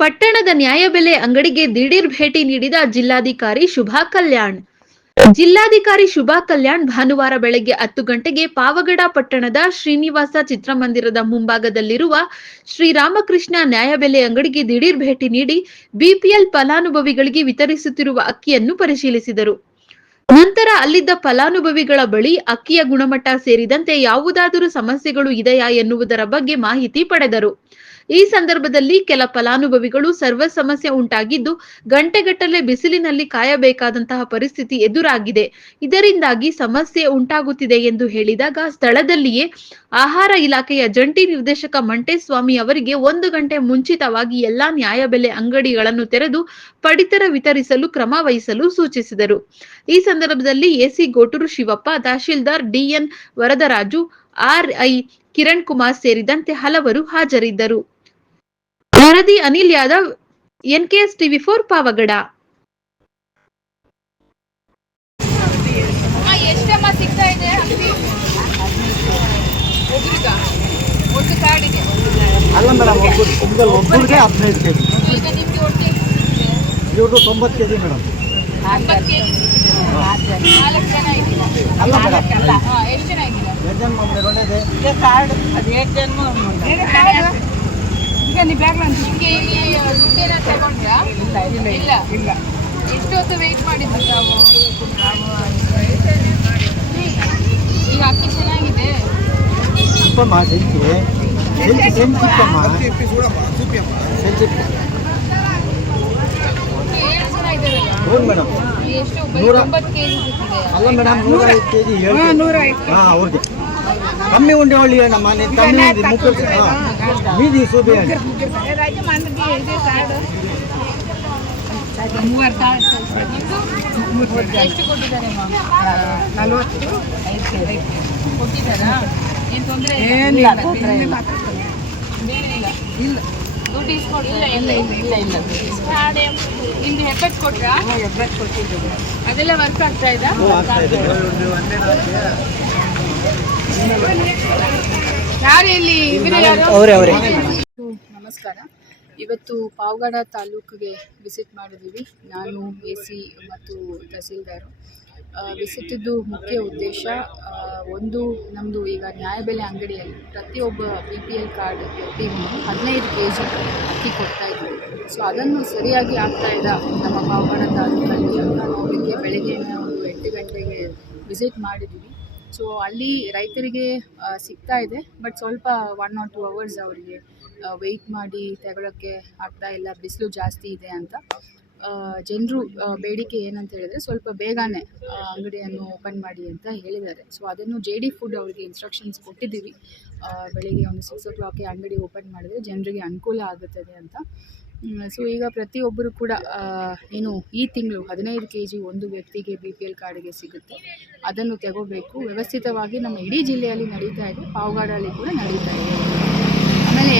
ಪಟ್ಟಣದ ನ್ಯಾಯಬೆಲೆ ಅಂಗಡಿಗೆ ದಿಢೀರ್ ಭೇಟಿ ನೀಡಿದ ಜಿಲ್ಲಾಧಿಕಾರಿ ಶುಭಾ ಕಲ್ಯಾಣ್. ಜಿಲ್ಲಾಧಿಕಾರಿ ಶುಭಾ ಕಲ್ಯಾಣ್ ಭಾನುವಾರ ಬೆಳಗ್ಗೆ ಹತ್ತು ಗಂಟೆಗೆ ಪಾವಗಡ ಪಟ್ಟಣದ ಶ್ರೀನಿವಾಸ ಚಿತ್ರಮಂದಿರದ ಮುಂಭಾಗದಲ್ಲಿರುವ ಶ್ರೀರಾಮಕೃಷ್ಣ ನ್ಯಾಯಬೆಲೆ ಅಂಗಡಿಗೆ ದಿಢೀರ್ ಭೇಟಿ ನೀಡಿ ಬಿಪಿಎಲ್ ಫಲಾನುಭವಿಗಳಿಗೆ ವಿತರಿಸುತ್ತಿರುವ ಅಕ್ಕಿಯನ್ನು ಪರಿಶೀಲಿಸಿದರು. ನಂತರ ಅಲ್ಲಿದ್ದ ಫಲಾನುಭವಿಗಳ ಬಳಿ ಅಕ್ಕಿಯ ಗುಣಮಟ್ಟ ಸೇರಿದಂತೆ ಯಾವುದಾದರೂ ಸಮಸ್ಯೆಗಳು ಇದೆಯಾ ಎನ್ನುವುದರ ಬಗ್ಗೆ ಮಾಹಿತಿ ಪಡೆದರು. ಈ ಸಂದರ್ಭದಲ್ಲಿ ಕೆಲ ಫಲಾನುಭವಿಗಳು ಸರ್ವ ಸಮಸ್ಯೆ ಉಂಟಾಗಿದ್ದು ಗಂಟೆಗಟ್ಟಲೆ ಬಿಸಿಲಿನಲ್ಲಿ ಕಾಯಬೇಕಾದಂತಹ ಪರಿಸ್ಥಿತಿ ಎದುರಾಗಿದೆ. ಇದರಿಂದಾಗಿ ಸಮಸ್ಯೆ ಉಂಟಾಗುತ್ತಿದೆ ಎಂದು ಹೇಳಿದಾಗ ಸ್ಥಳದಲ್ಲಿಯೇ ಆಹಾರ ಇಲಾಖೆಯ ಜಂಟಿ ನಿರ್ದೇಶಕ ಮಂಟೇಸ್ವಾಮಿ ಅವರಿಗೆ ಒಂದು ಗಂಟೆ ಮುಂಚಿತವಾಗಿ ಎಲ್ಲಾ ನ್ಯಾಯಬೆಲೆ ಅಂಗಡಿಗಳನ್ನು ತೆರೆದು ಪಡಿತರ ವಿತರಿಸಲು ಕ್ರಮ ವಹಿಸಲು ಸೂಚಿಸಿದರು. ಈ ಸಂದರ್ಭದಲ್ಲಿ ಎಸಿ ಗೋಟೂರು ಶಿವಪ್ಪ, ತಹಶೀಲ್ದಾರ್ ಡಿಎನ್ ವರದರಾಜು ಆರ್ಐ ಕಿರಣ್ ಕುಮಾರ್ ಸೇರಿದಂತೆ ಹಲವರು ಹಾಜರಿದ್ದರು. ವರದಿ Anil Yadav NKS TV four Pavagada. ಅಲ್ಲ ಮೇಡಮ್ ಒಬ್ಬರು ಒಬ್ಬರು ಒಬ್ಬರಿಗೆ ಹದಿನೈದು ಕೆ ಜಿ. ಇವ್ರದ್ದು ತೊಂಬತ್ತು ಕೆ ಜಿ ಮೇಡಮ್. ಒಂಬತ್ತು ಕೆಜಿ ನಾಲ್ಕು ಜನ ಅಲ್ಲ ಮೇಡಮ್ ಹಾ, ಎಷ್ಟು ಜನ ಈಗ ನೀವು ಬ್ಯಾಗ್ ನಿಮಗೆ ಇಲ್ಲಿ ದುಡ್ಡೇನ ತಗೊಂಡ್ರಾ? ಇಲ್ಲ ಇಲ್ಲ ಇಲ್ಲ ಎಷ್ಟೊತ್ತು ವೆಯ್ಟ್ ಮಾಡಿದ್ವಿ ನಾವು ಈಗ ಅಕ್ಕಿ ಚೆನ್ನಾಗಿದೆ. ಅಪ್ಪಮ್ಮ ಸೆಂಚಿ. ಸೆಂಚಿ ಏಳು ಜನ ಇದ್ದಾರೆ ಹೌದು ಮೇಡಮ್. ಎಷ್ಟು? ಒಂಬತ್ತು ಕೆಜಿ ಜಿ ಅಲ್ಲ ಮೇಡಮ್ ನೂರ ಐದು ಕೆ ಜಿ ಹಾಂ ಅವ್ರಿಗೆ ಕಮ್ಮಿ ಉಂಡೆ ಹೊಳ್ಳಿ ನಮ್ಮ ಮನೆ ಕಮ್ಮಿ ಮುಖ್ಯ ಎಷ್ಟು ಕೊಟ್ಟಿದ್ದಾರೆ ಕೊಟ್ಟಿದ್ದಾರಾ ಏನು ತೊಂದರೆ ಇಲ್ಲ ದುಡ್ಡು ಇಲ್ಲ ಇಲ್ಲ ಇಲ್ಲ ಇಲ್ಲ ಹೆಬ್ಬೆಟ್ ಕೊಟ್ರಾ ಅದೆಲ್ಲ ವರ್ಕ್ ಆಗ್ತಾ ಇದ್ದಾ ನಮಸ್ಕಾರ. ಇವತ್ತು ಪಾವಗಡ ತಾಲೂಕಿಗೆ ವಿಸಿಟ್ ಮಾಡಿದ್ದೀವಿ. ನಾನು ಎ ಸಿ ಮತ್ತು ತಹಸೀಲ್ದಾರು. ವಿಸಿಟಿದ್ದು ಮುಖ್ಯ ಉದ್ದೇಶ ಒಂದು ನಮ್ಮದು ಈಗ ನ್ಯಾಯಬೆಲೆ ಅಂಗಡಿಯಲ್ಲಿ ಪ್ರತಿಯೊಬ್ಬ ಬಿ ಪಿ ಎಲ್ ಕಾರ್ಡ್ ವ್ಯಕ್ತಿಗೂ ಹದಿನೈದು ಕೆ ಜಿ ಅಕ್ಕಿ ಕೊಡ್ತಾ ಇದ್ದೀವಿ ಸೊ ಅದನ್ನು ಸರಿಯಾಗಿ ಆಗ್ತಾ ಇಲ್ಲ ನಮ್ಮ ಪಾವಗಡ ತಾಲೂಕಲ್ಲಿ. ಅಂತ ಬೆಳಿಗ್ಗೆ ಬೆಳಗ್ಗೆ ಒಂದು ಎಂಟು ಗಂಟೆಗೆ ವಿಸಿಟ್ ಮಾಡಿದ್ದೀವಿ. ಸೊ ಅಲ್ಲಿ ರೈತರಿಗೆ ಸಿಗ್ತಾ ಇದೆ. ಬಟ್ ಸ್ವಲ್ಪ ಒನ್ ಆರ್ ಟು ಅವರ್ಸ್ ಅವರಿಗೆ ವೆಯ್ಟ್ ಮಾಡಿ ತಗೊಳ್ಳೋಕ್ಕೆ ಆಗ್ತಾ ಇಲ್ಲ. ಬಿಸಿಲು ಜಾಸ್ತಿ ಇದೆ ಅಂತ. ಜನರು ಬೇಡಿಕೆ ಏನಂತ ಹೇಳಿದ್ರೆ ಸ್ವಲ್ಪ ಬೇಗನೆ ಅಂಗಡಿಯನ್ನು ಓಪನ್ ಮಾಡಿ ಅಂತ ಹೇಳಿದ್ದಾರೆ. ಸೊ ಅದನ್ನು ಜೆ ಡಿ ಫುಡ್ ಅವರಿಗೆ ಇನ್ಸ್ಟ್ರಕ್ಷನ್ಸ್ ಕೊಟ್ಟಿದ್ದೀವಿ. ಬೆಳಿಗ್ಗೆ ಒಂದು ಸಿಕ್ಸ್ ಓ ಕ್ಲಾಕ್ಗೆ ಅಂಗಡಿ ಓಪನ್ ಮಾಡಿದರೆ ಜನರಿಗೆ ಅನುಕೂಲ ಆಗುತ್ತದೆ ಅಂತ. ಸೊ ಈಗ ಪ್ರತಿಯೊಬ್ಬರು ಕೂಡ ಏನು ಈ ತಿಂಗಳು ಹದಿನೈದು ಕೆ ಜಿ ಒಂದು ವ್ಯಕ್ತಿಗೆ ಬಿ ಪಿ ಎಲ್ ಕಾರ್ಡಿಗೆ ಸಿಗುತ್ತೆ. ಅದನ್ನು ತಗೋಬೇಕು. ವ್ಯವಸ್ಥಿತವಾಗಿ ನಮ್ಮ ಇಡೀ ಜಿಲ್ಲೆಯಲ್ಲಿ ನಡೀತಾ ಇದೆ. ಪಾವಗಡಲ್ಲಿ ಕೂಡ ನಡೀತಾ ಇದೆ. ಆಮೇಲೆ